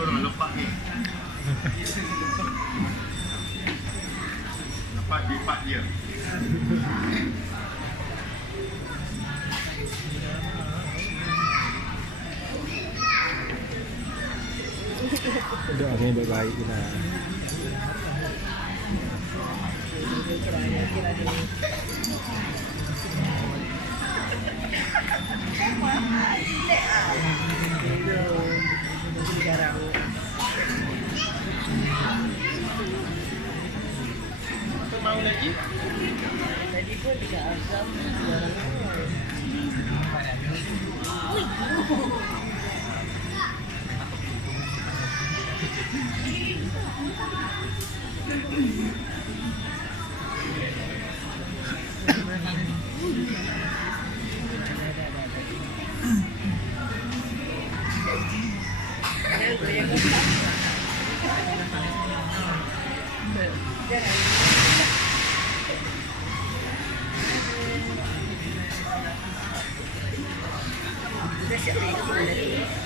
orang lepak ni. Lepas lipat dia. Doa ni baik lah. Mau lagi? Tadi pun dekat Azam jualan Dah siap lagi.